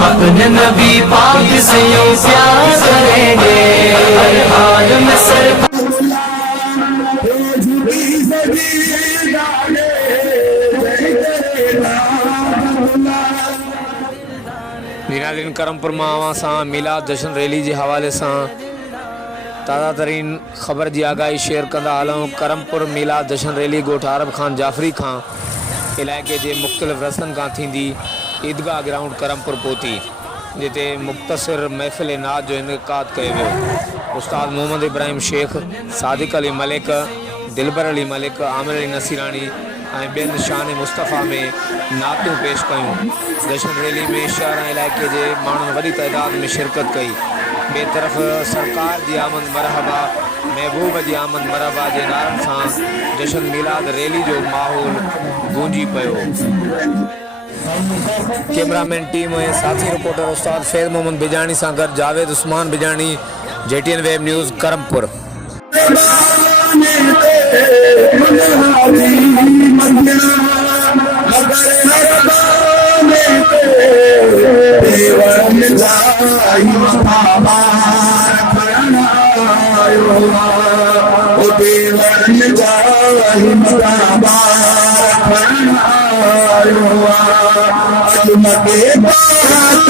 अपने नबी पाक से यूं प्यार करेंगे, हर हाल में सरकार। दिन करमपुर मां आवां सां मिलाद जश्न रैली के हवाले से ताज़ा तरीन ख़बर की आगाही शेयर कंदा हलूं। करमपुर मिलाद जश्न रैली गोठ आरब खान जाफरी खां इलाके के मुख्तलिफ़ रस्तन का थींदी ईदगाह ग्राउंड करमपुर पहुती, जिते मुख्तसर महफ़िल नात जो इनकाद किया वियो। उस्ताद मोहम्मद इब्राहिम शेख, सादिक अली मलिक, दिलबर अली मलिक, आमिर अली नसीरानी बेन शान मुस्तफ़ा में नातूं पेश कयूं। जश्न रैली में शहर इलाके के मानून वडी तादाद में शिरकत कई। बे तरफ सरकार की आमद मरहबा, महबूब की आमद मरहबा के नारन से जश्न मिलाद रैली जो माहौल गूंजी पयो। कैमरामैन टीम ऐं साथी रिपोर्टर उस्ताद फैज़ मोहम्मद बिजानी से गॾु जावेद उस्मान Bijani, JTN web news Karampur. मके बात